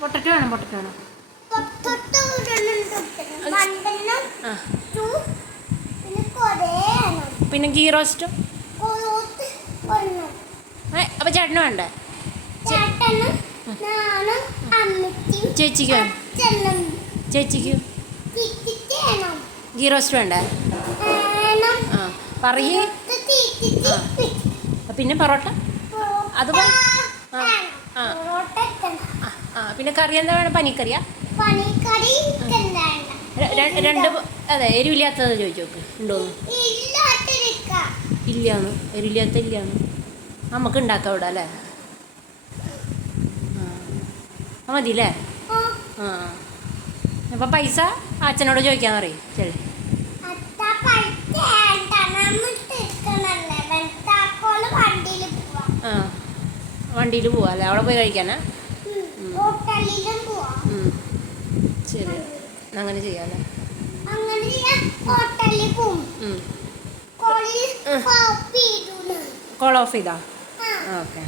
Potato വേണം potato വേണം. പിന്നെ ഗീ റോസ്റ്റും? അപ്പൊ അപ്പോൾ ചേട്ടന് വേണ്ടേ? ചേച്ചിക്ക്? ചേച്ചിക്ക് ഗീ റോസ്റ്റ് വേണ്ടേ? പറയേ. പിന്നെ പൊറോട്ട? അത് പൊറോട്ട ആ. വേണം. ആ. പൊറോട്ട വെക്കണം. ആ ആ പിന്നെ കറി എന്താ വേണം? പനിക്കറിയാ? രണ്ട് അതെ എരിവില്ലാത്തത് ചോദിച്ചു നോക്ക്. ഉണ്ടോന്ന്. ഇല്ലാന്ന്. എരിവില്ലാത്ത ഇല്ലാന്ന്. നമുക്ക് ഉണ്ടാക്കാം ഇവിടെ അല്ലേ? ആ. അല്ലേ ആ, അപ്പൊ പൈസ അച്ഛനോട് ചോദിക്കാൻ പറയും. ശരി ആ. വണ്ടിയിൽ പോവാം അല്ലേ? അവിടെ പോയി കഴിക്കാനാ? ശരി അങ്ങനെ ചെയ്യാം അല്ലേ അങ്ങനെ ഞാൻ ഹോട്ടലിൽ പോവും. ഉം. കോളിൽ ഉം. കോപ്പി ഇടൂല. കോൾ ഓഫ് ചെയ്താ ഓക്കെ